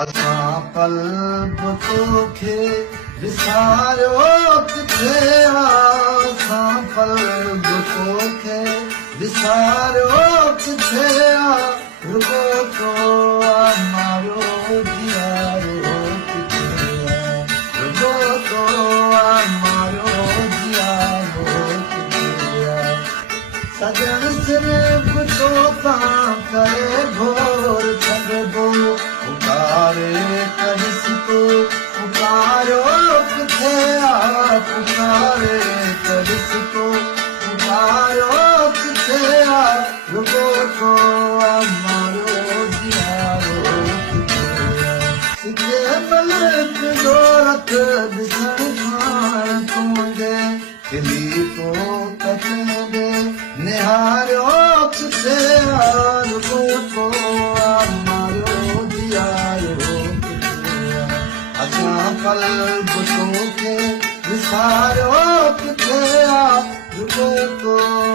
असां पल बि तोखे विसारियो किथे असां पल बि तोखे विसारियो किथे रुगो तो मारो जियारो किथे रुगो तो मारो जियारो किथे सजन सिर्फ तो तां करे घोर छॾबो पुकारे कहिस तो पुकारो किथे पुकारे कहिस तो पुकारो किथे रुगो तो मारो जियारो किथे मलक दौलत ॾिसण खां तुंहिंजे खिली तो कटे निहारियो किथे रुगो तो मारो जियारो किथे असां पल बि तोखे विसारियो किथे रुगो तो